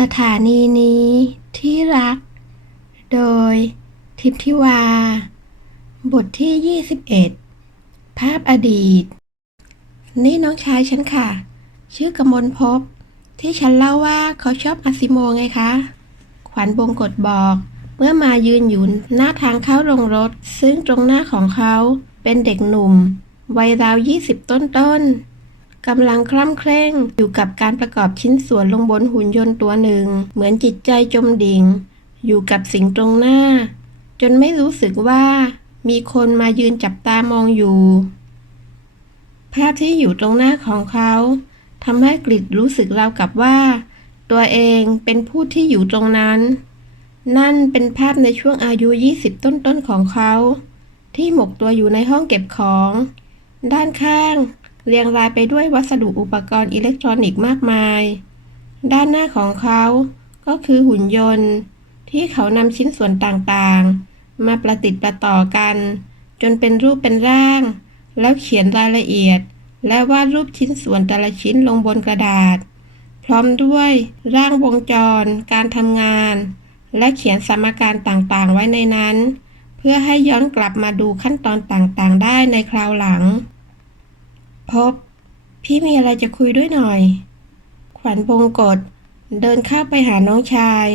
สถานีนี้ที่รัก โดย ทิพทิวา บทที่ 21 ภาพอดีต นี่น้องชายฉันค่ะ ชื่อกมลภพที่ฉันเล่าว่าเขาชอบอาซิโมไงคะ ขวัญบงกฎบอก เมื่อมายืนอยู่หน้าทางเข้าโรงรถ ซึ่งตรงหน้าของเขาเป็นเด็กหนุ่ม วัยราวยี่สิบต้นๆ กำลังคล่ำเคร่งอยู่กับการประกอบชิ้นส่วนลงบนหุ่นยนต์ตัวหนึ่ง เหมือนจิตใจจมดิ่ง อยู่กับสิ่งตรงหน้า จนไม่รู้สึกว่า มีคนมายืนจับตามองอยู่ ภาพที่อยู่ตรงหน้าของเขาทำให้กริดรู้สึกราวกับว่า ตัวเองเป็นผู้ที่อยู่ตรงนั้น นั่นเป็นภาพในช่วงอายุ 20 ต้นๆของเขา ที่หมกตัวอยู่ในห้องเก็บของ ด้านข้าง เรียงรายไปด้วยวัสดุอุปกรณ์อิเล็กทรอนิกส์มากมาย ด้านหน้าของเขาก็คือหุ่นยนต์ ที่เขานำชิ้นส่วนต่างๆ มาประติดประต่อกัน จนเป็นรูปเป็นร่าง แล้วเขียนรายละเอียด และวาดรูปชิ้นส่วนแต่ละชิ้นลงบนกระดาษ พร้อมด้วยร่างวงจร การทำงาน และเขียนสมการต่างๆ ไว้ในนั้น เพื่อให้ย้อนกลับมาดูขั้นตอนต่างๆ ได้ในคราวหลัง พบ พี่มีอะไรจะคุยด้วยหน่อย ขวัญบงกฎเดินเข้าไปหาน้องชาย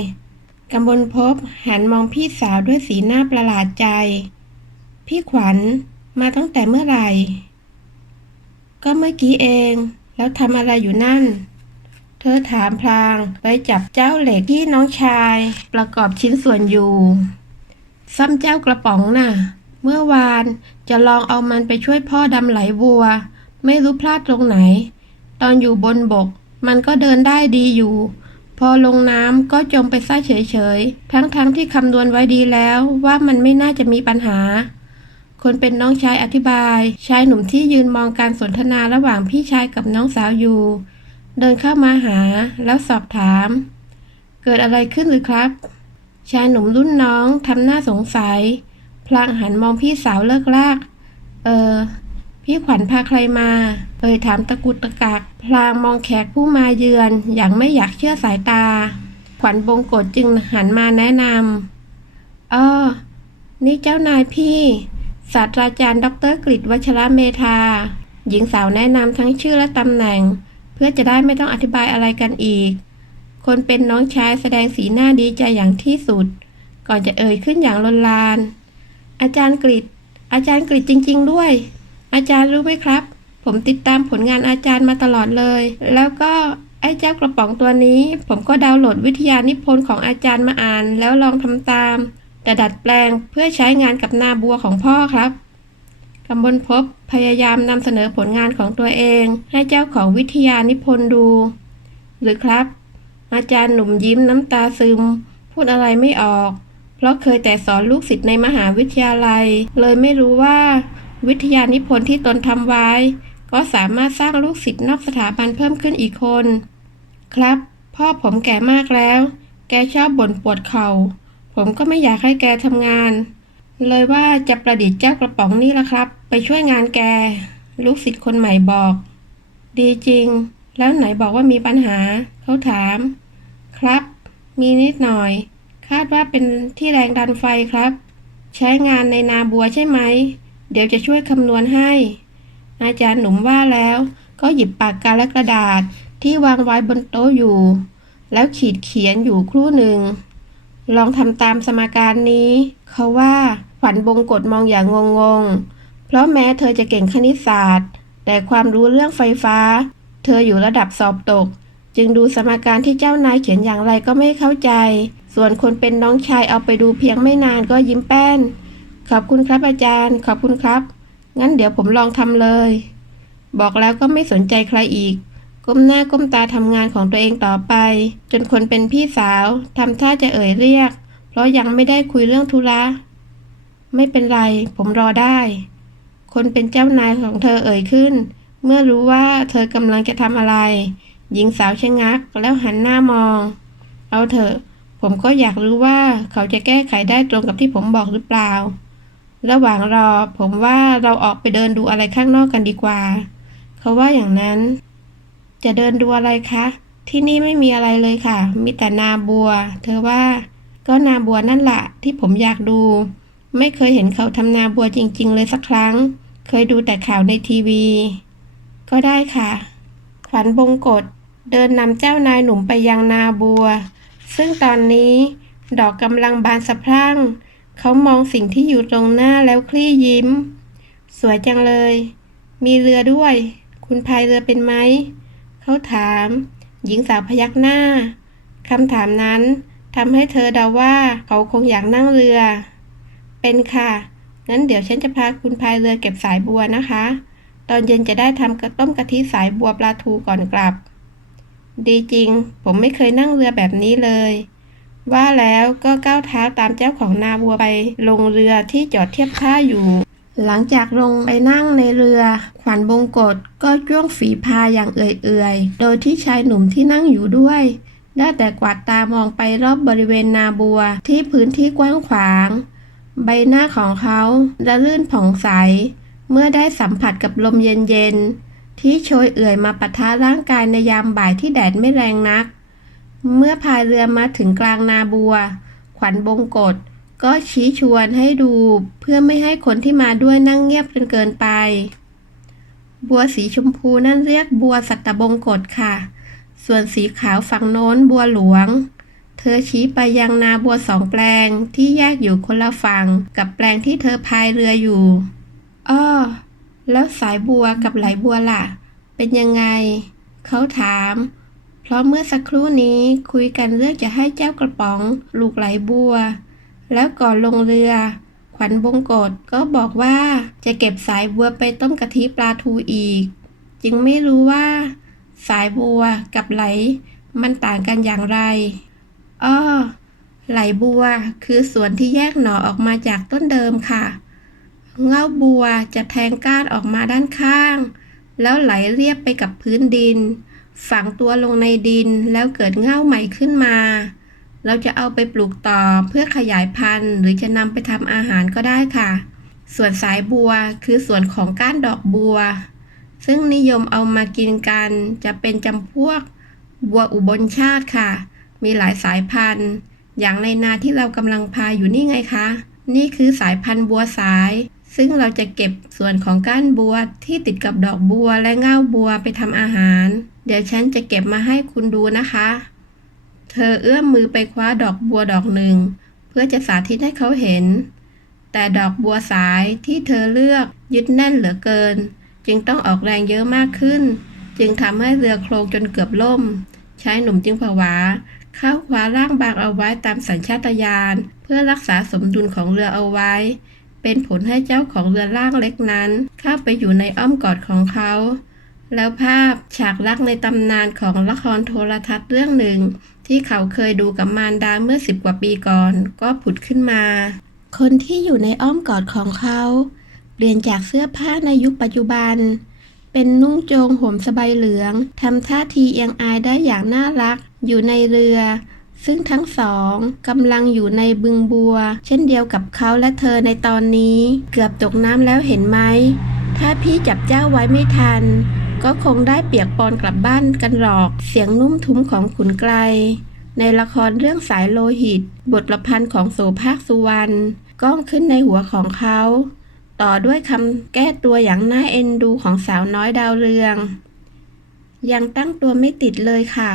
กำบลพบหันมองพี่สาวด้วยสีหน้าประหลาดใจ พี่ขวัญมาตั้งแต่เมื่อไหร่ ก็เมื่อกี้เอง แล้วทำอะไรอยู่นั่น เธอถามพลางไปจับเจ้าเหล็กที่น้องชาย ประกอบชิ้นส่วนอยู่ ซ้ำเจ้ากระป๋องน่ะ เมื่อวานจะลองเอามันไปช่วยพ่อดำไหลวัว ไม่รู้พลาดตรงไหน ตอนอยู่บนบก มันก็เดินได้ดีอยู่ พอลงน้ำก็จมไปซะเฉยๆ ทั้งๆทที่คำนวณไว้ดีแล้วว่ามันไม่น่าจะมีปัญหา คนเป็นน้องชายอธิบาย ชายหนุ่มที่ยืนมองการสนทนาระหว่างพี่ชายกับน้องสาวอยู่ เดินเข้ามาหาแล้วสอบถาม เกิดอะไรขึ้นหรือครับ ชายหนุ่มรุ่นน้องทำหน้าสงสัย พลางหันมองพี่สาวเลิกลาก เออ พี่ขวัญพาใครมา เอ่ยถามตะกุตะกัก พลางมองแขกผู้มาเยือน อย่างไม่อยากเชื่อสายตา ขวัญบงกฎจึงหันมาแนะนำอ้อนี่เจ้านายพี่ศาสตราจารย์ ดรกฤษวัชระเมธา หญิงสาวแนะนำทั้งชื่อและตำแหน่ง เพื่อจะได้ไม่ต้องอธิบายอะไรกันอีก คนเป็นน้องชายแสดงสีหน้าดีใจอย่างที่สุด ก่อนจะเอ่ยขึ้นอย่างลนลาน อาจารย์กฤษอาจารย์กฤษจริง ๆ ด้วย อาจารย์รู้ไหมครับ ผมติดตามผลงานอาจารย์มาตลอดเลย แล้วก็ไอ้เจ้ากระป๋องตัวนี้ ผมก็ดาวน์โหลดวิทยานิพนธ์ของอาจารย์มาอ่าน แล้วลองทำตาม แต่ดัดแปลงเพื่อใช้งานกับนาบัวของพ่อครับกำบลพบพยายามนำเสนอผลงานของตัวเอง ให้เจ้าของวิทยานิพนธ์ดู หรือครับ อาจารย์หนุ่มยิ้มน้ำตาซึม พูดอะไรไม่ออก เพราะเคยแต่สอนลูกศิษย์ในมหาวิทยาลัย เลยไม่รู้ว่า วิทยานิพนธ์ที่ตนทำไว้ ก็สามารถสร้างลูกศิษย์นอกสถาบันเพิ่มขึ้นอีกคน ครับ พ่อผมแก่มากแล้ว แกชอบบ่นปวดเขา่า ผมก็ไม่อยากให้แกทำงาน เลยว่าจะประดิษฐ์เจ้ากระป๋องนี่ละครับ ไปช่วยงานแก ลูกศิษย์คนใหม่บอก ดีจริง แล้วไหนบอกว่ามีปัญหา เขาถาม ครับ มีนิดหน่อย คาดว่าเป็นที่แรงดันไฟครับ ใช้งานในนาบัวใช่ไหม เดี๋ยวจะช่วยคำนวณให้ อาจารย์หนุ่มว่าแล้ว ก็หยิบปากกาและกระดาษที่วางไว้บนโต๊ะอยู่ แล้วขีดเขียนอยู่ครู่หนึ่ง ลองทำตามสมการนี้ เขาว่าขวัญบงกฎมองอย่างงงๆ เพราะแม้เธอจะเก่งคณิตศาสตร์ แต่ความรู้เรื่องไฟฟ้า เธออยู่ระดับสอบตก จึงดูสมการที่เจ้านายเขียนอย่างไรก็ไม่เข้าใจ ส่วนคนเป็นน้องชายเอาไปดูเพียงไม่นานก็ยิ้มแป้น ขอบคุณครับอาจารย์ ขอบคุณครับ งั้นเดี๋ยวผมลองทำเลย บอกแล้วก็ไม่สนใจใครอีก ก้มหน้าก้มตาทำงานของตัวเองต่อไป จนคนเป็นพี่สาวทำท่าจะเอ่ยเรียก เพราะยังไม่ได้คุยเรื่องธุระไม่เป็นไร ผมรอได้ คนเป็นเจ้านายของเธอเอ่ยขึ้น เมื่อรู้ว่าเธอกำลังจะทำอะไร หญิงสาวชะงักแล้วหันหน้ามอง เอาเถอะ ผมก็อยากรู้ว่าเขาจะแก้ไขได้ตรงกับที่ผมบอกหรือเปล่า ระหว่างรอ ผมว่าเราออกไปเดินดูอะไรข้างนอกกันดีกว่า เขาว่าอย่างนั้น จะเดินดูอะไรคะ ที่นี่ไม่มีอะไรเลยค่ะ มีแต่นาบัว เธอว่า ก็นาบัวนั่นแหละที่ผมอยากดู ไม่เคยเห็นเขาทำนาบัวจริง ๆ เลยสักครั้ง เคยดูแต่ข่าวในทีวี ก็ได้ค่ะ ขวัญบงกฎเดินนำเจ้านายหนุ่มไปยังนาบัว ซึ่งตอนนี้ดอกกำลังบานสะพรั่ง เขามองสิ่งที่อยู่ตรงหน้าแล้วคลี่ยิ้ม สวยจังเลย มีเรือด้วย คุณพายเรือเป็นไหม เขาถาม หญิงสาวพยักหน้าคำถามนั้นทำให้เธอเดาว่าเขาคงอยากนั่งเรือ เป็นค่ะงั้นเดี๋ยวฉันจะพาคุณพายเรือเก็บสายบัวนะคะ ตอนเย็นจะได้ทำกระต้มกะทิสายบัวปลาทูก่อนกลับ ดีจริง ผมไม่เคยนั่งเรือแบบนี้เลย ว่าแล้วก็ก้าวเท้าตามเจ้าของนาบัวไปลงเรือที่จอดเทียบท่าอยู่ หลังจากลงไปนั่งในเรือ ขวัญบงกฎก็จ้วงฝีพายอย่างเอื่อยๆ โดยที่ชายหนุ่มที่นั่งอยู่ด้วย ได้แต่กวาดตามองไปรอบบริเวณนาบัวที่พื้นที่กว้างขวาง ใบหน้าของเขาระลื่นผ่องใส เมื่อได้สัมผัสกับลมเย็นๆที่โชยเอื่อยมาปะทะร่างกายในยามบ่ายที่แดดไม่แรงนัก เมื่อพายเรือมาถึงกลางนาบัว ขวัญบงกฎก็ชี้ชวนให้ดูเพื่อไม่ให้คนที่มาด้วยนั่งเงียบจนเกินไป บัวสีชมพูนั่นเรียกบัวสัตบงกฎค่ะ ส่วนสีขาวฝั่งโน้นบัวหลวง เธอชี้ไปยังนาบัวสองแปลงที่แยกอยู่คนละฝั่งกับแปลงที่เธอพายเรืออยู่ อ้อ แล้วสายบัวกับไหลบัวล่ะ เป็นยังไง เขาถาม เพราะเมื่อสักครู่นี้คุยกันเรื่องจะให้เจ้ากระป๋อง ลูกไหลบัว แล้วก่อนลงเรือ ขวัญบงกฎก็บอกว่าจะเก็บสายบัวไปต้มกะทิปลาทูอีก จึงไม่รู้ว่า สายบัวกับไหล มันต่างกันอย่างไรอ้อไหลบัวคือส่วนที่แยกหน่อออกมาจากต้นเดิมค่ะ เงาบัวจะแทงก้านออกมาด้านข้าง แล้วไหลเรียบไปกับพื้นดิน ฝังตัวลงในดินแล้วเกิดเง่าใหม่ขึ้นมา เราจะเอาไปปลูกต่อเพื่อขยายพันธุ์ หรือจะนำไปทำอาหารก็ได้ค่ะ ส่วนสายบัวคือส่วนของก้านดอกบัว ซึ่งนิยมเอามากินกันจะเป็นจำพวกบัวอุบลชาติค่ะ มีหลายสายพันธุ์ อย่างในนาที่เรากำลังพาอยู่นี่ไงคะ นี่คือสายพันธุ์บัวสาย ซึ่งเราจะเก็บส่วนของก้านบัวที่ติดกับดอกบัวและเง่าบัวไปทำอาหาร เดี๋ยวฉันจะเก็บมาให้คุณดูนะคะ เธอเอื้อมมือไปคว้าดอกบัวดอกหนึ่ง เพื่อจะสาธิตให้เขาเห็น แต่ดอกบัวสายที่เธอเลือกยึดแน่นเหลือเกิน จึงต้องออกแรงเยอะมากขึ้น จึงทำให้เรือโครงจนเกือบล่ม ชายหนุ่มจึงผวาเข้าคว้าร่างบางเอาไว้ตามสัญชาตญาณเพื่อรักษาสมดุลของเรือเอาไว้ เป็นผลให้เจ้าของเรือร่างเล็กนั้น เข้าไปอยู่ในอ้อมกอดของเขา แล้วภาพฉากรักในตำนานของละครโทรทัศน์เรื่องหนึ่ง ที่เขาเคยดูกับมารดาเมื่อสิบกว่าปีก่อน ก็ผุดขึ้นมา คนที่อยู่ในอ้อมกอดของเขาเปลี่ยนจากเสื้อผ้าในยุคปัจจุบัน เป็นนุ่งโจงห่มสบายเหลืองทำท่าทีเอียงอายได้อย่างน่ารัก อยู่ในเรือ ซึ่งทั้งสองกำลังอยู่ในบึงบัว เช่นเดียวกับเขาและเธอในตอนนี้ เกือบตกน้ำแล้วเห็นไหม ถ้าพี่จับเจ้าไว้ไม่ทัน ก็คงได้เปียกปอนกลับบ้านกันหรอก เสียงนุ่มทุ้มของขุนไกล ในละครเรื่องสายโลหิต บทละพันธ์ของโสภาคสุวรรณก้องขึ้นในหัวของเขา ต่อด้วยคำแก้ตัวอย่างน่าเอ็นดูของสาวน้อยดาวเรือง ยังตั้งตัวไม่ติดเลยค่ะ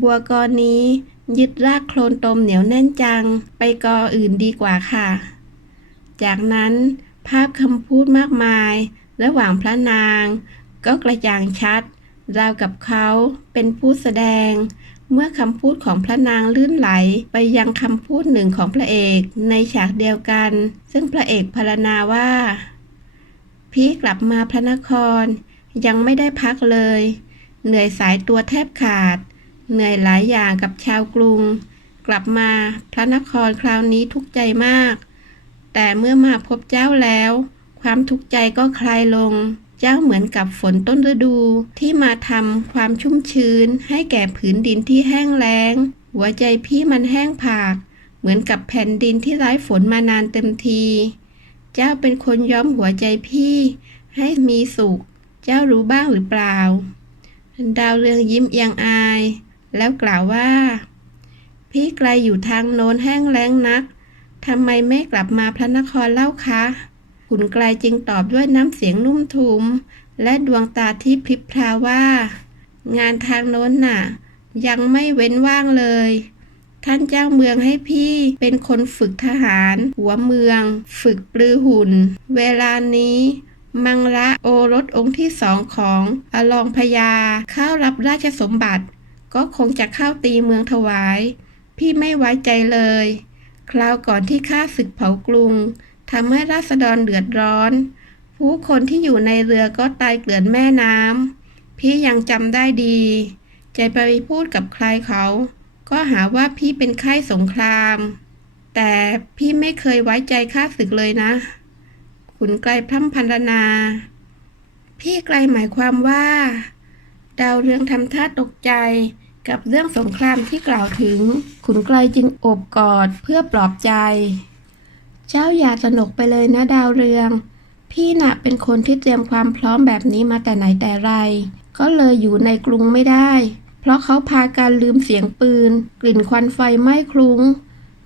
บัวกอนี้ ยึดรากโคลนตมเหนียวแน่นจัง ไปกออื่นดีกว่าค่ะ จากนั้นภาพคำพูดมากมาย ระหว่างพระนาง ก็กระจ่างชัด ราวกับเขาเป็นผู้แสดง เมื่อคำพูดของพระนางลื่นไหลไปยังคำพูดหนึ่งของพระเอกในฉากเดียวกัน ซึ่งพระเอกพรรณนาว่า พี่กลับมาพระนคร ยังไม่ได้พักเลย เหนื่อยสายตัวแทบขาด เหนื่อยหลายอย่างกับชาวกรุง กลับมาพระนครคราวนี้ทุกข์ใจมาก แต่เมื่อมาพบเจ้าแล้ว ความทุกข์ใจก็คลายลง เจ้าเหมือนกับฝนต้นฤดูที่มาทำความชุ่มชื้น ให้แก่ผืนดินที่แห้งแล้ง หัวใจพี่มันแห้งผาก เหมือนกับแผ่นดินที่ไร้ฝนมานานเต็มที เจ้าเป็นคนย้อมหัวใจพี่ ให้มีสุข เจ้ารู้บ้างหรือเปล่า ดาวเรืองยิ้มเอียงอาย แล้วกล่าวว่า พี่ไกลอยู่ทางโน้นแห้งแล้งนักทำไมไม่กลับมาพระนครเล่าคะขุนไกลจึงตอบด้วยน้ำเสียงนุ่มทุม และดวงตาที่พริบพราวว่า งานทางโน้นน่ะ ยังไม่เว้นว่างเลย ท่านเจ้าเมืองให้พี่เป็นคนฝึกทหาร หัวเมือง ฝึกปลือหุ่น เวลานี้มังระโอรสองค์ที่สองของอลองพญาเข้ารับราชสมบัติ ก็คงจะเข้าตีเมืองถวาย พี่ไม่ไว้ใจเลย คราวก่อนที่ข้าศึกเผากรุงทำให้ราษฎรเดือดร้อน ผู้คนที่อยู่ในเรือก็ตายเกลื่อนแม่น้ำพี่ยังจำได้ดี ใจไปพูดกับใครเขา ก็หาว่าพี่เป็นไข้สงคราม แต่พี่ไม่เคยไว้ใจข้าศึกเลยนะ ขุนไกลพร่ำพรรณนา พี่ไกลหมายความว่า ดาวเรืองทำท่าตกใจ กับเรื่องสงครามที่กล่าวถึง ขุนไกลจึงโอบกอดเพื่อปลอบใจ เจ้าอย่าสนุกไปเลยนะดาวเรือง พี่น่ะเป็นคนที่เตรียมความพร้อมแบบนี้มาแต่ไหนแต่ไร ก็เลยอยู่ในกรุงไม่ได้ เพราะเขาพากันลืมเสียงปืน กลิ่นควันไฟไหม้คลุ้ง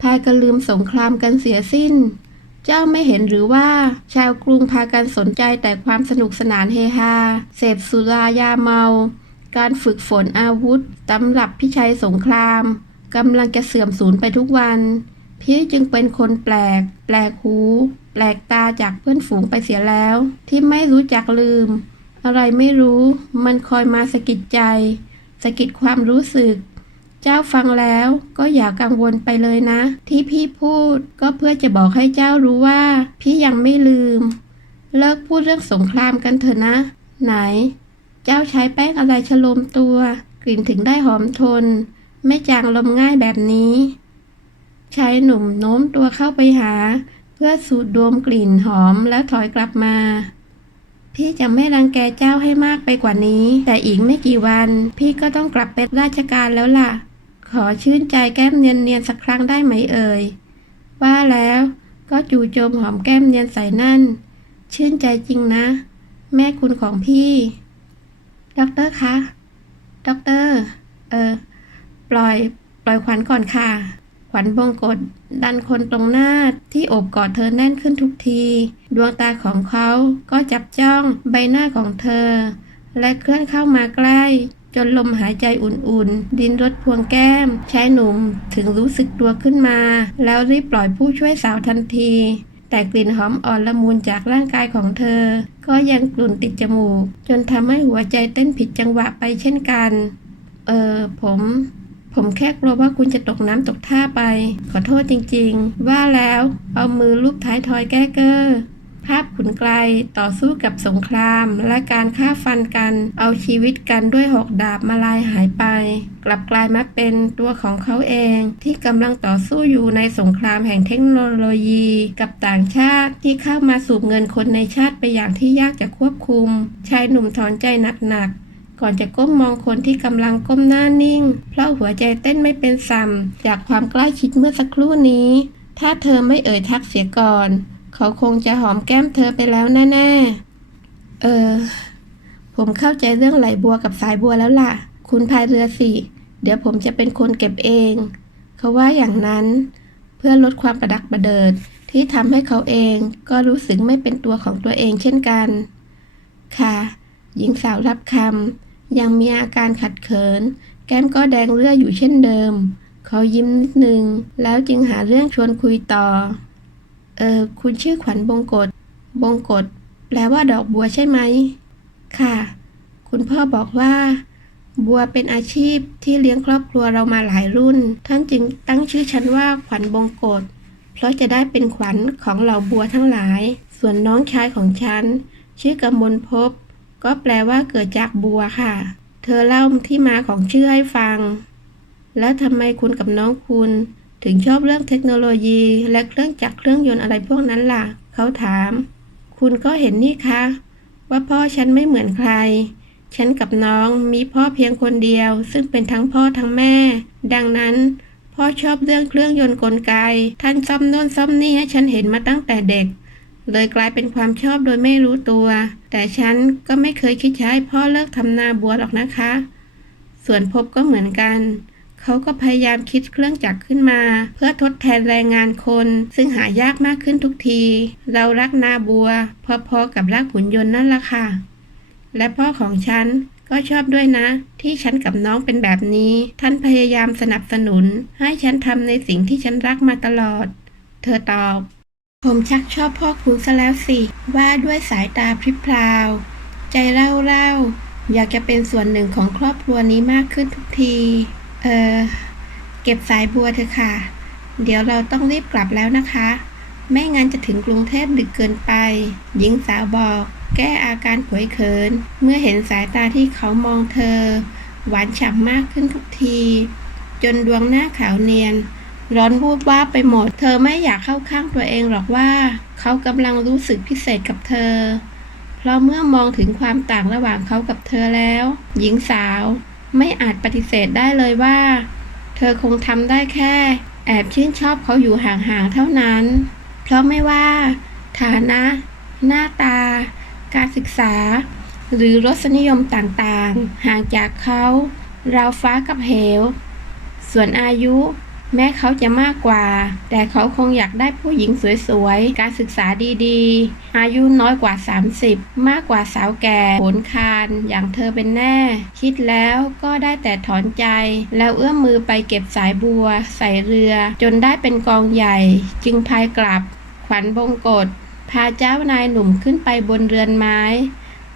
พากันลืมสงครามกันเสียสิ้น เจ้าไม่เห็นหรือว่า ชาวกรุงพากันสนใจแต่ความสนุกสนานเฮฮา เสพสุรายาเมา การฝึกฝนอาวุธตำรับพิชัยสงครามกำลังจะเสื่อมสูญไปทุกวัน พี่จึงเป็นคนแปลก แปลกหู แปลกตาจากเพื่อนฝูงไปเสียแล้ว ที่ไม่รู้จักลืม อะไรไม่รู้ มันคอยมาสะกิดใจสะกิดความรู้สึก เจ้าฟังแล้วก็อย่ากังวลไปเลยนะ ที่พี่พูดก็เพื่อจะบอกให้เจ้ารู้ว่า พี่ยังไม่ลืม เลิกพูดเรื่องสงครามกันเถอะนะ ไหน เจ้าใช้แป้งอะไรฉโลมตัว กลิ่นถึงได้หอมทน ไม่จางลมง่ายแบบนี้ ชายหนุ่มโน้มตัวเข้าไปหา เพื่อสูดดมกลิ่นหอมแล้วถอยกลับมา พี่จะไม่รังแกเจ้าให้มากไปกว่านี้ แต่อีกไม่กี่วัน พี่ก็ต้องกลับไปราชการแล้วล่ะ ขอชื่นใจแก้มเนียนๆสักครั้งได้ไหมเอ่ยว่าแล้วก็จู่โจมหอมแก้มเนียนใส่นั่น ชื่นใจจริงนะ แม่คุณของพี่ ด็อกเตอร์คะด็อกเตอร์เออปล่อยปล่อยขวัญก่อนค่ะ ขวัญบงกดดันคนตรงหน้าที่โอบกอดเธอแน่นขึ้นทุกที ดวงตาของเขาก็จับจ้องใบหน้าของเธอ และเคลื่อนเข้ามาใกล้ จนลมหายใจอุ่นๆ ดินรดพวงแก้มชายหนุ่มถึงรู้สึกตัวขึ้นมา แล้วรีบปล่อยผู้ช่วยสาวทันที แต่กลิ่นหอมอ่อนละมุนจากร่างกายของเธอ ก็ยังกลุ่นติดจมูก จนทำให้หัวใจเต้นผิดจังหวะไปเช่นกัน เออผม ผมแค่กลัวว่าคุณจะตกน้ำตกท่าไป ขอโทษจริง ๆ ว่าแล้ว เอามือลูบท้ายทอยแก้เกอร์ ภาพขุนไกลต่อสู้กับสงคราม และการฆ่าฟันกัน เอาชีวิตกันด้วยหอกดาบมาลายหายไป กลับกลายมาเป็นตัวของเขาเอง ที่กำลังต่อสู้อยู่ในสงครามแห่งเทคโนโลยี กับต่างชาติที่เข้ามาสูบเงินคนในชาติไปอย่างที่ยากจะควบคุม ชายหนุ่มถอนใจหนักก่อนจะก้มมองคนที่กำลังก้มหน้านิ่ง เพราะหัวใจเต้นไม่เป็นสัมจากความใกล้ชิดเมื่อสักครู่นี้ ถ้าเธอไม่เอ่ยทักเสียก่อน เขาคงจะหอมแก้มเธอไปแล้วแน่ๆ เออ ผมเข้าใจเรื่องไหลบัวกับสายบัวแล้วล่ะ คุณพายเรือสิ เดี๋ยวผมจะเป็นคนเก็บเอง เขาว่าอย่างนั้น เพื่อลดความประดักประเดิดที่ทำให้เขาเองก็รู้สึกไม่เป็นตัวของตัวเองเช่นกัน ค่ะ หญิงสาวรับคำยังมีอาการขัดเขิน แก้มก็แดงเรื่ออยู่เช่นเดิม เขายิ้มนิดนึง แล้วจึงหาเรื่องชวนคุยต่อ เออคุณชื่อขวัญบงกฎบงกฎแปลว่าดอกบัวใช่ไหม ค่ะ คุณพ่อบอกว่า บัวเป็นอาชีพที่เลี้ยงครอบครัวเรามาหลายรุ่น ท่านจึงตั้งชื่อฉันว่าขวัญบงกฎเพราะจะได้เป็นขวัญของเหล่าบัวทั้งหลาย ส่วนน้องชายของฉัน ชื่อกำมลภพก็แปลว่าเกิดจากบัวค่ะ เธอเล่าที่มาของชื่อให้ฟัง แล้วทำไมคุณกับน้องคุณ ถึงชอบเรื่องเทคโนโลยีและเครื่องจักรเครื่องยนต์อะไรพวกนั้นล่ะ เขาถาม คุณก็เห็นนี่คะ ว่าพ่อฉันไม่เหมือนใคร ฉันกับน้องมีพ่อเพียงคนเดียว ซึ่งเป็นทั้งพ่อทั้งแม่ ดังนั้น พ่อชอบเรื่องเครื่องยนต์กลไก ท่านซ่อมโน่นซ่อมนี่ให้ฉันเห็นมาตั้งแต่เด็ก เลยกลายเป็นความชอบโดยไม่รู้ตัว แต่ฉันก็ไม่เคยคิดให้พ่อเลิกทำนาบัวหรอกนะคะสส่วนพบก็เหมือนกัน เขาก็พยายามคิดเครื่องจักรขึ้นมา เพื่อทดแทนแรงงานคน ซึ่งหายากมากขึ้นทุกที เรารักนาบัว พอๆกับรักหุ่นยนต์นั่นละค่ะ และพ่อของฉันก็ชอบด้วยนะ ที่ฉันกับน้องเป็นแบบนี้ ท่านพยายามสนับสนุน ให้ฉันทำในสิ่งที่ฉันรักมาตลอด เธอตอบ ผมชักชอบพ่อคุณซะแล้วสิ ว่าด้วยสายตาพริบพราว ใจเล่าเล่าๆอยากจะเป็นส่วนหนึ่งของครอบครัวนี้มากขึ้นทุกที เออเก็บสายบัวเถอะค่ะ เดี๋ยวเราต้องรีบกลับแล้วนะคะ ไม่งั้นจะถึงกรุงเทพดึกเกินไป หญิงสาวบอก แก้อาการขวยเขิน เมื่อเห็นสายตาที่เขามองเธอ หวานฉ่ำมากขึ้นทุกที จนดวงหน้าขาวเนียน ร้อนวูบวาบไปหมด เธอไม่อยากเข้าข้างตัวเองหรอกว่า เขากำลังรู้สึกพิเศษกับเธอ เพราะเมื่อมองถึงความต่างระหว่างเขากับเธอแล้ว หญิงสาว ไม่อาจปฏิเสธได้เลยว่า เธอคงทำได้แค่ แอบชื่นชอบเขาอยู่ห่างๆเท่านั้น เพราะไม่ว่า ฐานะ หน้าตา การศึกษา หรือรสนิยมต่างๆ ห่างจากเขา ราวฟ้ากับเหว ส่วนอายุ แม้เขาจะมากกว่า แต่เขาคงอยากได้ผู้หญิงสวยๆ การศึกษาดีๆ อายุน้อยกว่า 30 มากกว่าสาวแก่โหนคานอย่างเธอเป็นแน่ คิดแล้วก็ได้แต่ถอนใจ แล้วเอื้อมมือไปเก็บสายบัว ใส่เรือ จนได้เป็นกองใหญ่ จึงพายกลับ ขวัญบงกฎพาเจ้านายหนุ่มขึ้นไปบนเรือนไม้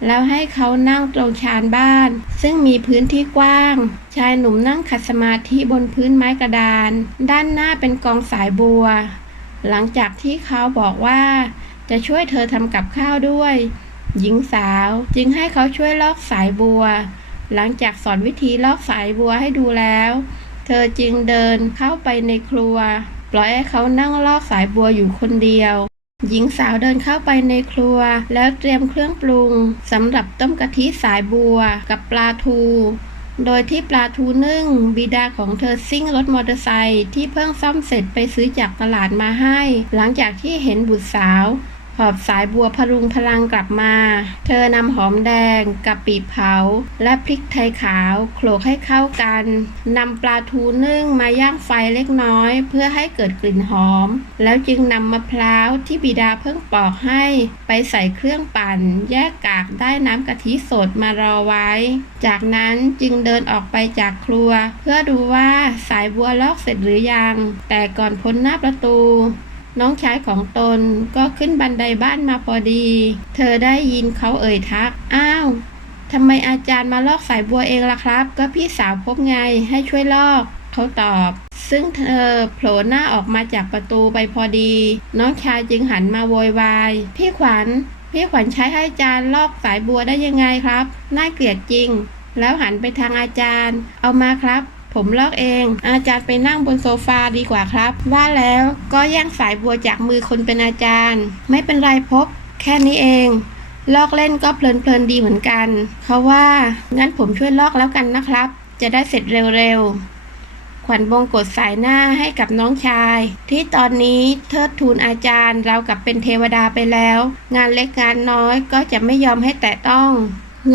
แล้วให้เขานั่งตรงชานบ้าน ซึ่งมีพื้นที่กว้าง ชายหนุ่มนั่งขัดสมาธิบนพื้นไม้กระดาน ด้านหน้าเป็นกองสายบัว หลังจากที่เขาบอกว่า จะช่วยเธอทำกับข้าวด้วย หญิงสาวจึงให้เขาช่วยลอกสายบัว หลังจากสอนวิธีลอกสายบัวให้ดูแล้ว เธอจึงเดินเข้าไปในครัว ปล่อยให้เขานั่งลอกสายบัวอยู่คนเดียว หญิงสาวเดินเข้าไปในครัว แล้วเตรียมเครื่องปรุงสำหรับต้มกะทิสายบัวกับปลาทู โดยที่ปลาทูนึ่ง บิดาของเธอซิ่งรถมอเตอร์ไซค์ที่เพิ่งซ่อมเสร็จไปซื้อจากตลาดมาให้ หลังจากที่เห็นบุตรสาว หอบสายบัวพรุงพลังกลับมา เธอนำหอมแดงกับปีเผา และพริกไทยขาวโขลกให้เข้ากันนำปลาทูนึ่งมาย่างไฟเล็กน้อย เพื่อให้เกิดกลิ่นหอม แล้วจึงนำมะพร้าวที่บิดาเพิ่งปอกให้ ไปใส่เครื่องปั่น แยกกากได้น้ำกะทิสดมารอไว้ จากนั้นจึงเดินออกไปจากครัว เพื่อดูว่าสายบัวลอกเสร็จหรือยัง แต่ก่อนพ้นหน้าประตู น้องชายของตนก็ขึ้นบันไดบ้านมาพอดี เธอได้ยินเขาเอ่ยทัก อ้าวทำไมอาจารย์มาลอกสายบัวเองล่ะครับ ก็พี่สาวพบไงให้ช่วยลอก เขาตอบ ซึ่งเธอโผล่หน้าออกมาจากประตูไปพอดี น้องชายจึงหันมาโวยวาย พี่ขวัญ พี่ขวัญใช้ให้อาจารย์ลอกสายบัวได้ยังไงครับ น่าเกลียดจริง แล้วหันไปทางอาจารย์ เอามาครับ ผมลอกเอง อาจารย์ไปนั่งบนโซฟาดีกว่าครับ ว่าแล้วก็แย่งสายบัวจากมือคนเป็นอาจารย์ ไม่เป็นไรพบ แค่นี้เอง ลอกเล่นก็เพลินๆดีเหมือนกัน เขาว่างั้นผมช่วยลอกแล้วกันนะครับ จะได้เสร็จเร็วๆขวัญบงกดสายหน้าให้กับน้องชาย ที่ตอนนี้เทิดทูนอาจารย์เรากับเป็นเทวดาไปแล้ว งานเล็กงานน้อยก็จะไม่ยอมให้แตะต้อง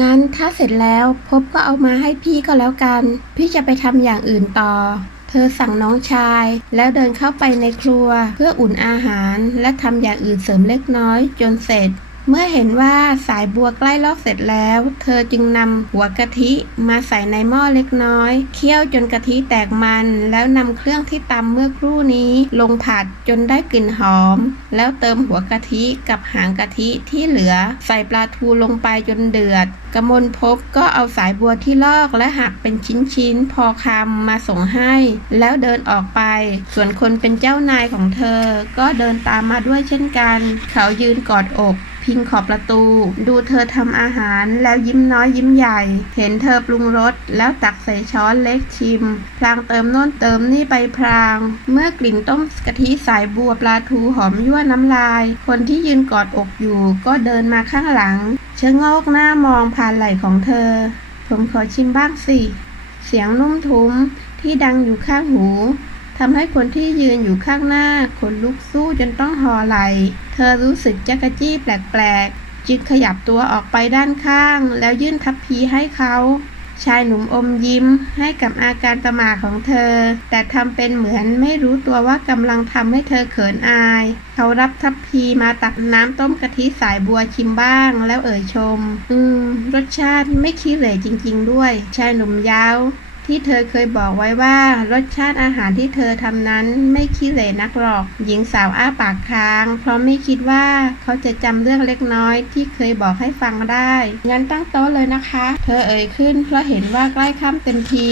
งั้นถ้าเสร็จแล้วพบก็เอามาให้พี่ก็แล้วกัน พี่จะไปทำอย่างอื่นต่อ เธอสั่งน้องชาย แล้วเดินเข้าไปในครัวเพื่ออุ่นอาหาร และทำอย่างอื่นเสริมเล็กน้อยจนเสร็จ เมื่อเห็นว่าสายบัวใกล้ลอกเสร็จแล้ว เธอจึงนำหัวกะทิมาใส่ในหม้อเล็กน้อย เคี่ยวจนกะทิแตกมัน แล้วนำเครื่องที่ตำเมื่อครู่นี้ ลงผัดจนได้กลิ่นหอม แล้วเติมหัวกะทิกับหางกะทิที่เหลือ ใส่ปลาทูลงไปจนเดือดกมลพบก็เอาสายบัวที่ลอกและหักเป็นชิ้นๆ พอคำมาส่งให้ แล้วเดินออกไป ส่วนคนเป็นเจ้านายของเธอ ก็เดินตามมาด้วยเช่นกัน เขายืนกอดอก พิงขอบประตู ดูเธอทำอาหารแล้วยิ้มน้อยยิ้มใหญ่ เห็นเธอปรุงรสแล้วตักใส่ช้อนเล็กชิม พลางเติมโน่นเติมนี่ไปพลาง เมื่อกลิ่นต้มกะทิสายบัวปลาทูหอมยั่วน้ำลาย คนที่ยืนกอดอกอยู่ก็เดินมาข้างหลังเชะโงกหน้ามองผ่านไหล่ของเธอ ผมขอชิมบ้างสิ เสียงนุ่มทุ้มที่ดังอยู่ข้างหูทำให้คนที่ยืนอยู่ข้างหน้าขนลุกสู้จนต้องหอไหล ธอรู้สึกจักจี้แปลกๆ จึงขยับตัวออกไปด้านข้าง แล้วยื่นทัพพีให้เขา ชายหนุ่มอมยิ้มให้กับอาการประหม่าของเธอ แต่ทำเป็นเหมือนไม่รู้ตัวว่ากำลังทำให้เธอเขินอาย เขารับทัพพีมาตักน้ำต้มกะทิสายบัวชิมบ้าง แล้วเอ่ยชม อืม รสชาติไม่ขี้เหร่จริง ๆ ด้วย ชายหนุ่มยาว ที่เธอเคยบอกไว้ว่ารสชาติอาหารที่เธอทำนั้นไม่ขี้เหร่นักหรอก หญิงสาวอ้าปากค้าง เพราะไม่คิดว่าเขาจะจำเรื่องเล็กน้อยที่เคยบอกให้ฟังได้ งั้นตั้งโต๊ะเลยนะคะ เธอเอ่ยขึ้นเพราะเห็นว่าใกล้ค่ำเต็มที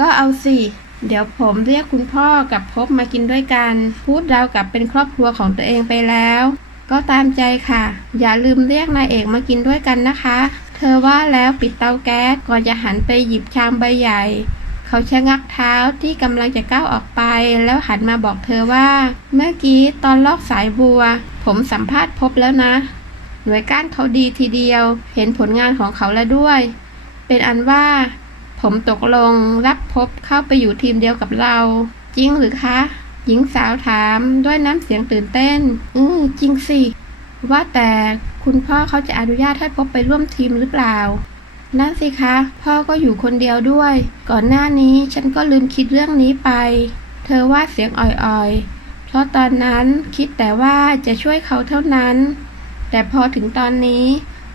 ก็เอาสิเดี๋ยวผมเรียกคุณพ่อกับพบมากินด้วยกัน พูดราวกับเป็นครอบครัวของตัวเองไปแล้ว ก็ตามใจค่ะ อย่าลืมเรียกนายเอกมากินด้วยกันนะคะ ธอว่าแล้วปิดเตาแก๊สก่อนจะหันไปหยิบชามใบใหญ่ เขาชะงักเท้าที่กำลังจะก้าวออกไป แล้วหันมาบอกเธอว่า เมื่อกี้ตอนลอกสายบัว ผมสัมภาษณ์พบแล้วนะ หน่วยก้านเขาดีทีเดียว เห็นผลงานของเขาแล้วด้วย เป็นอันว่า ผมตกลงรับพบเข้าไปอยู่ทีมเดียวกับเรา จริงหรือคะ หญิงสาวถามด้วยน้ำเสียงตื่นเต้น อือจริงสิว่าแต่ คุณพ่อเขาจะอนุญาตให้พบไปร่วมทีมหรือเปล่า นั่นสิคะ พ่อก็อยู่คนเดียวด้วย ก่อนหน้านี้ฉันก็ลืมคิดเรื่องนี้ไป เธอว่าเสียงอ่อยๆ เพราะตอนนั้นคิดแต่ว่าจะช่วยเขาเท่านั้น แต่พอถึงตอนนี้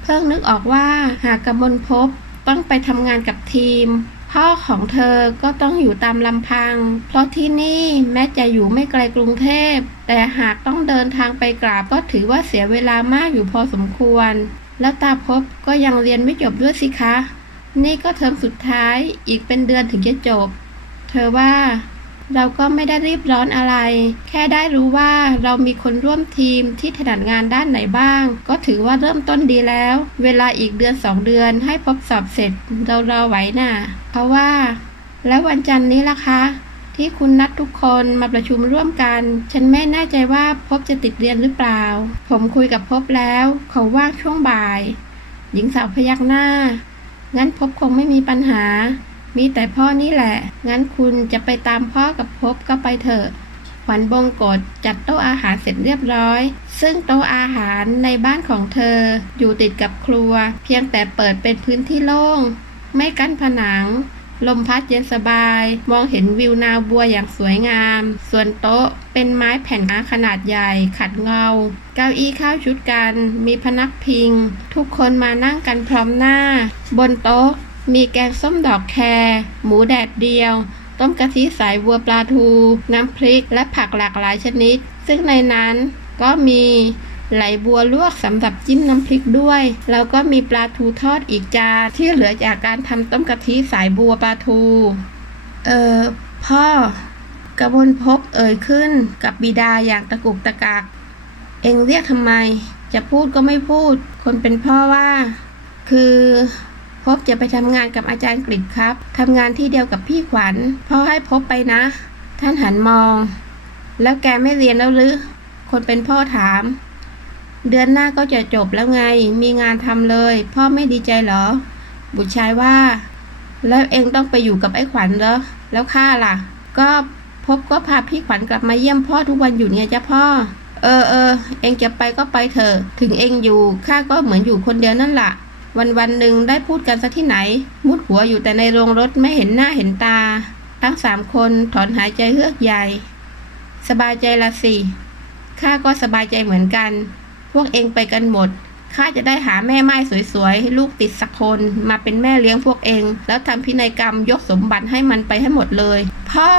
เพิ่งนึกออกว่าหากกำมลภพต้องไปทำงานกับทีม พ่อของเธอก็ต้องอยู่ตามลำพัง เพราะที่นี่แม้จะอยู่ไม่ไกลกรุงเทพ แต่หากต้องเดินทางไปกราบก็ถือว่าเสียเวลามากอยู่พอสมควร แล้วตาพบก็ยังเรียนไม่จบด้วยสิคะ นี่ก็เทอมสุดท้ายอีกเป็นเดือนถึงจะจบ เธอว่า เราก็ไม่ได้รีบร้อนอะไร แค่ได้รู้ว่าเรามีคนร่วมทีมที่ถนัดงานด้านไหนบ้าง ก็ถือว่าเริ่มต้นดีแล้ว เวลาอีกเดือนสองเดือนให้พบสอบเสร็จเรารอไหวน่ะ เพราะว่า แล้ววันจันทร์นี้ล่ะคะ ที่คุณนัดทุกคนมาประชุมร่วมกัน ฉันไม่แน่ใจว่าพบจะติดเรียนหรือเปล่า ผมคุยกับพบแล้วเขาว่างช่วงบ่าย หญิงสาวพยักหน้า งั้นพบคงไม่มีปัญหา มีแต่พ่อนี่แหละ งั้นคุณจะไปตามพ่อกับพบก็ไปเถอะ ขวัญบงกฎจัดโต๊ะอาหารเสร็จเรียบร้อย ซึ่งโต๊ะอาหารในบ้านของเธอ อยู่ติดกับครัว เพียงแต่เปิดเป็นพื้นที่โล่ง ไม่กั้นผนัง ลมพัดเย็นสบาย มองเห็นวิวนาบัวอย่างสวยงาม ส่วนโต๊ะเป็นไม้แผ่นขนาดใหญ่ ขัดเงา เก้าอี้เข้าชุดกัน มีพนักพิง ทุกคนมานั่งกันพร้อมหน้า บนโต๊ะ มีแกงส้มดอกแครหมูแดดเดียว ต้มกะทิสายวัวปลาทู น้ำพริกและผักหลากหลายชนิด ซึ่งในนั้นก็มีไหลบัวลวกสำหรับจิ้มน้ำพริกด้วย แล้วก็มีปลาทูทอดอีกจานที่เหลือจากการทำต้มกะทิสายบัวปลาทู เออพ่อกระบนพบเอ่ยขึ้นกับบิดาอย่างตะกุกตะกัก เอ็งเรียกทำไม จะพูดก็ไม่พูด คนเป็นพ่อว่า คือ พบจะไปทำงานกับอาจารย์กฤษครับทำงานที่เดียวกับพี่ขวัญพ่อให้พบไปนะ ท่านหันมอง แล้วแกไม่เรียนแล้วหรือคนเป็นพ่อถาม เดือนหน้าก็จะจบแล้วไง มีงานทำเลย พ่อไม่ดีใจเหรอ บุตรชายว่า แล้วเองต้องไปอยู่กับไอ้ขวัญเหรอ แล้วข้าล่ะ ก็พบก็พาพี่ขวัญกลับมาเยี่ยมพ่อทุกวันอยู่ไงจ้ะพ่อ เออเออ เองจะไปก็ไปเถอะ ถึงเองอยู่ข้าก็เหมือนอยู่คนเดียวนั่นแหละ วันวันหนึ่งได้พูดกันสักที่ไหน มุดหัวอยู่แต่ในโรงรถไม่เห็นหน้าเห็นตา ทั้งสามคนถอนหายใจเฮือกใหญ่ สบายใจละสิข้าก็สบายใจเหมือนกัน พวกเองไปกันหมดข้าจะได้หาแม่ไม้สวยๆให้ลูกติดสักคนมาเป็นแม่เลี้ยงพวกเอง แล้วทำพินัยกรรมยกสมบัติให้มันไปให้หมดเลย พ่อ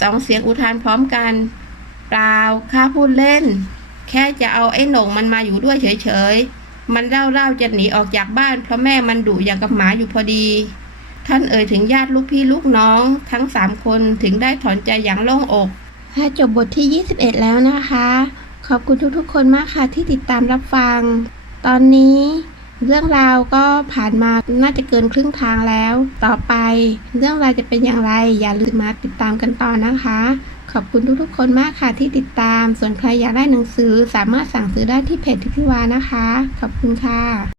สองเสียงอุทานพร้อมกัน เปล่าข้าพูดเล่น แค่จะเอาไอ้หน่งมันมาอยู่ด้วยเฉยๆ มันเล่าๆจะหนีออกจากบ้านเพราะแม่มันดุอย่างกับหมาอยู่พอดี ท่านเอ่ยถึงญาติลูกพี่ลูกน้อง ทั้งสามคนถึงได้ถอนใจอย่างโล่งอกถ้าจบบทที่ 21 แล้วนะคะ ขอบคุณทุกๆ คนมากค่ะที่ติดตามรับฟัง ตอนนี้เรื่องราวก็ผ่านมาน่าจะเกินครึ่งทางแล้ว ต่อไป เรื่องราวจะเป็นอย่างไร อย่าลืมมาติดตามกันต่อนะคะ ขอบคุณทุกๆคนมากค่ะที่ติดตาม ส่วนใครอยากได้หนังสือสามารถสั่งซื้อได้ที่เพจทิพิวานะคะ ขอบคุณค่ะ